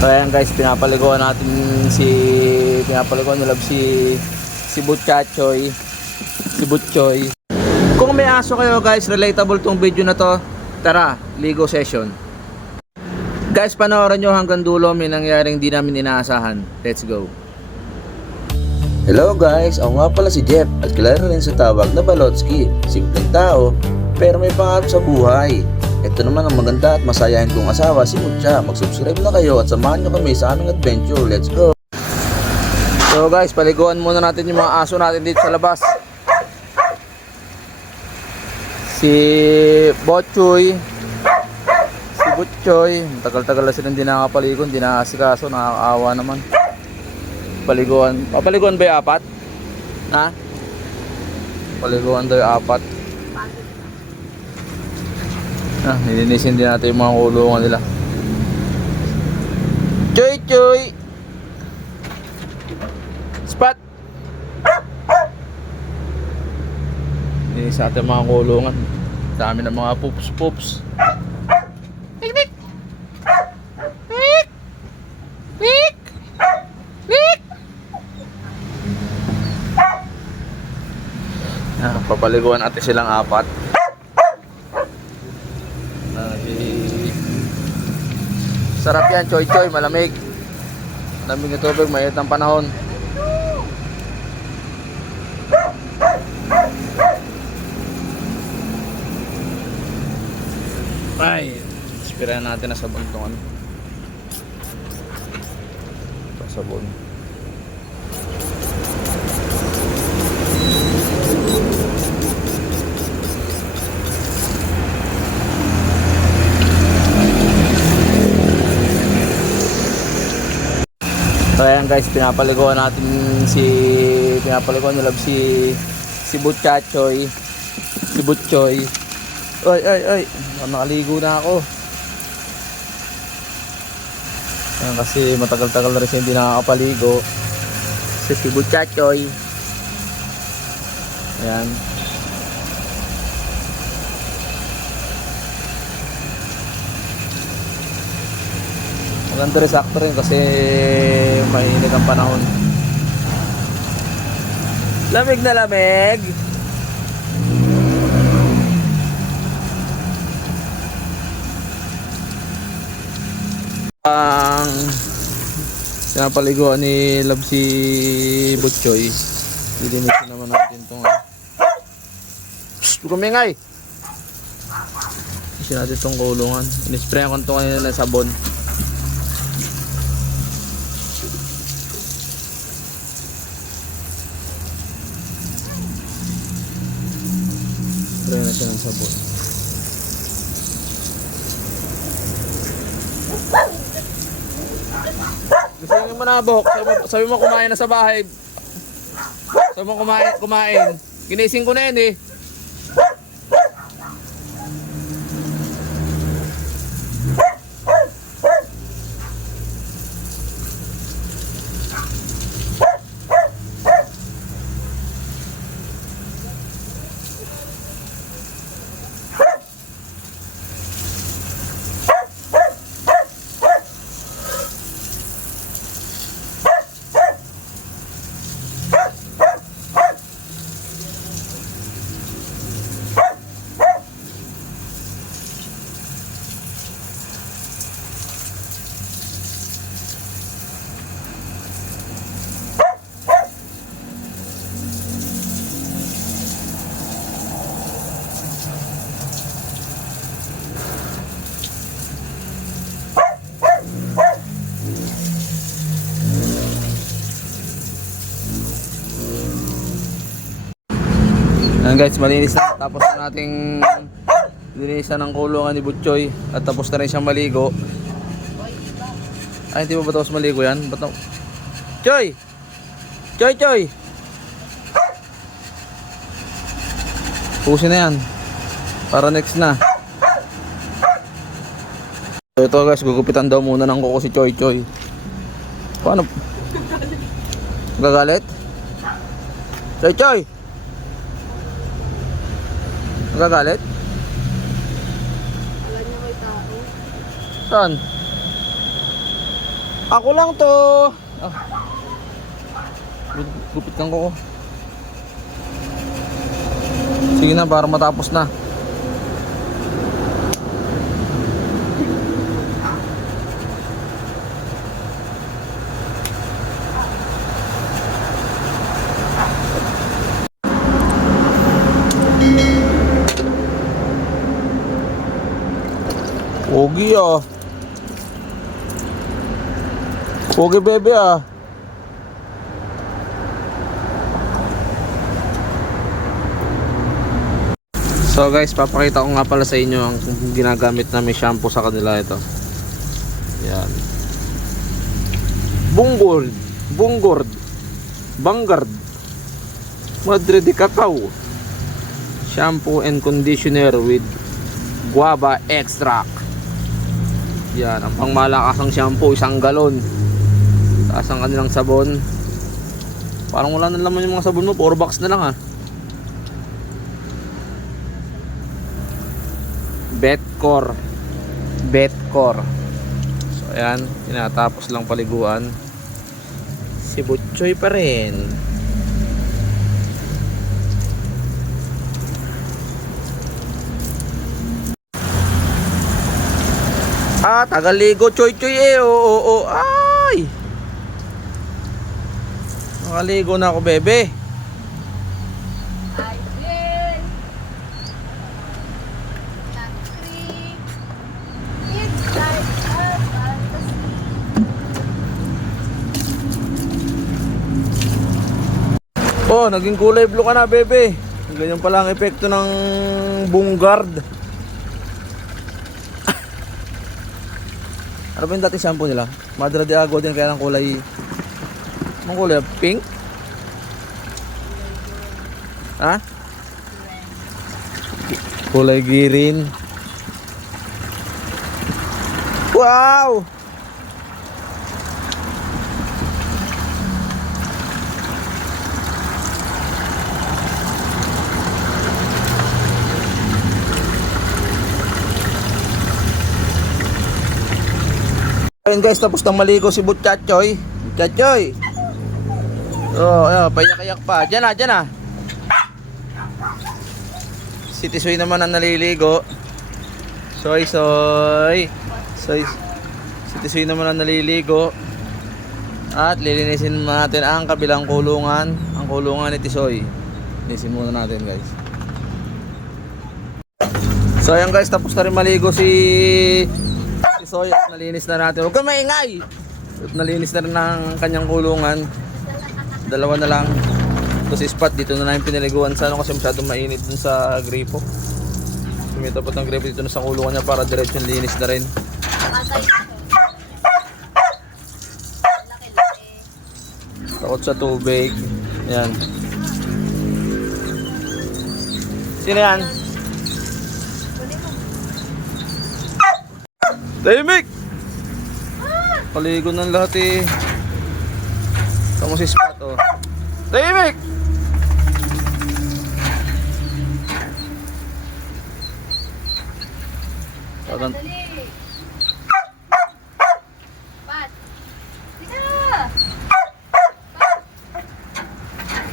So ayan guys, pinapaliguan nila si Butchachoy, si Butchoy. Kung may aso kayo guys, relatable tong video na to. Tara, ligo session. Guys, panoorin nyo hanggang dulo, may nangyaring di namin inaasahan. Let's go. Hello guys, ako nga pala si Jeff at kilala rin sa tawag na Balotsky. Simpleng tao, pero may pangarap sa buhay. Ito naman ang maganda at masayahin kong asawa, si Mucha. Mag-subscribe na kayo at samahan nyo kami sa aming adventure. Let's go! So guys, paliguan muna natin yung mga aso natin dito sa labas. Si Butchoy, tagal-tagal na silang hindi nakapaligo, hindi nakasikaso, nakakaawa naman. Papaliguan ba yung apat? Ha? Paliguan daw yung apat. Nilinisin din natin yung mga kulungan nila. Choy! Spot! Nilinisin natin yung mga kulungan. Dami ng mga poops. Tik! Papaliguan natin silang apat. Sarap yan, choy, malamig. Malamig na tubig, mainit ang panahon. Ay, ispirahan natin na sabon itong ano. Sabon. So ayan guys, pinapaliguan nila si Butchachoy, si Butchoy. Ay, nakaligo na ako. Ayan, kasi matagal-tagal na rin siya hindi nakakapaligo. Si Butchachoy. Ayan. Maganda rin sakto rin kasi mainit ang panahon. Lamig na lamig. Ang pinapaliguan ni Love si Butchoy. Lilinisin naman natin itong kumingay. Linisin natin itong kulungan. Inisprayan ko ito kanina ng sabon. Spray na siya ng sabon. Gusto nyo manabok, sabi mo kumain na sa bahay. Sabi mo kumain. Ginising ko na yun eh. Ayan guys, malinis na. Tapos na nating linisan ng kulungan ni Butchoy. At tapos na rin siyang maligo. Ay, hindi ba tapos maligo yan? Ba't na... Choy! Pusin na yan. Para next na. So ito guys, gugupitan daw muna ng kuko si Choy. Paano? Gagalit? Choy! Gagalit? Alam niya may tao. Saan? Ako lang to. Ah. Gupit kang ko. Sige na, para matapos na. Pogi ah. Pogi bebe ah. So guys, papakita ko nga pala sa inyo ang ginagamit namin shampoo sa kanila. Ito. Yan. Bunggord, Vanguard, Madre de Cacao. Shampoo and conditioner with guava extract. Yan, ang pangmalakasang shampoo, 1 galon. Taas ang kanilang sabon. Parang wala na laman yung mga sabon mo, 4 box na lang ah. Betcor. So ayan, tinatapos lang paliguan. Si Butchoy pa rin. Ah, tagaligo choy eh. Oo. Ay. Nakaligo na ako, bebe. Oh, naging kulay blue ka na, bebe. Ganyan pala ang epekto ng Vanguard. Ano ba yung dating shampoo nila? Madre de Agua din, kaya ng kulay... Anong kulay? Pink? Ha? Kulay green. Wow! Ayun guys, tapos nang maligo si Butchachoy. Butchachoy. Oh, payak-ayak pa. Diyan na. Si Tisoy naman ang naliligo. Soy. Si Tisoy naman ang naliligo. At lilinisin natin ang kabilang kulungan. Ang kulungan ni Tisoy. Linisin muna natin guys. So ayan guys, tapos na rin maligo si Soy at nalinis na natin. Huwag kang maingay! At nalinis na rin ang kanyang kulungan. 2 na lang. Ito si Spot, dito na namin pinaliguan sa ano kasi masyadong mainit dun sa gripo. Sumitapat ng gripo dito na sa kulungan niya para diretsong linis na rin. Takot sa tubig. Ayan. Sino yan? Tahimik! Paligo ng lahat eh. Tama si Spot oh. Tahimik! Parang...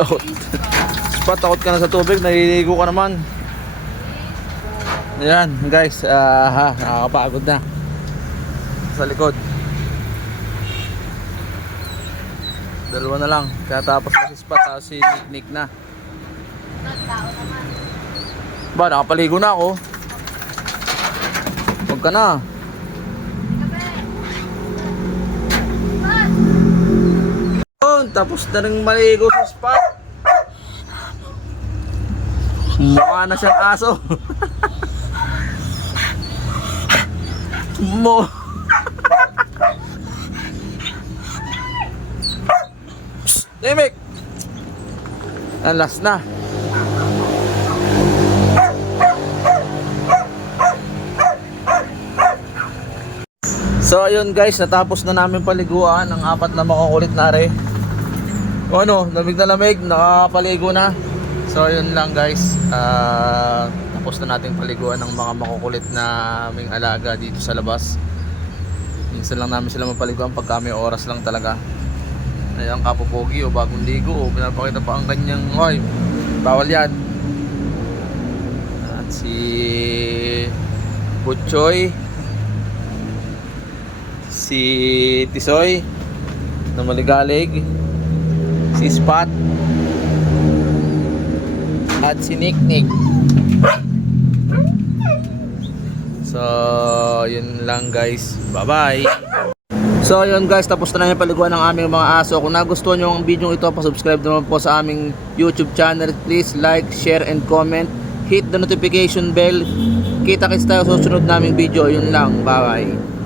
Takot. Spot, takot ka na sa tubig. Naliligo ka naman. Ayan guys. Nakakapagod na. Sa likod 2 na lang, kaya tapos na si Spot, si Nick na. Ba, nakapaligo na ako. Huwag ka na. Tapos na rin maligo si Spot. Mukha na siyang aso. Timik! Ang last na. So ayun guys, natapos na namin paliguan ang 4 na makukulit na re. O ano, lamig na lamig, nakapaligo na. So ayun lang guys, tapos na nating paliguan ng mga makukulit na aming alaga dito sa labas. Minsan lang namin sila mapaliguan pagka may oras lang talaga. Ayan, kapopogi o bagong ligo o pinapakita pa ang kanyang hoy. Bawal yan. At si Butchoy, si Tisoy na maligalig, si Spot, at si Nick. So, yun lang guys. Bye-bye. So, yun guys, tapos na yung paliguan ng aming mga aso. Kung nagustuhan nyo ang video ito, pasubscribe naman po sa aming YouTube channel. Please like, share, and comment. Hit the notification bell. Kita-kits tayo sa susunod naming video. Yun lang. Bye-bye.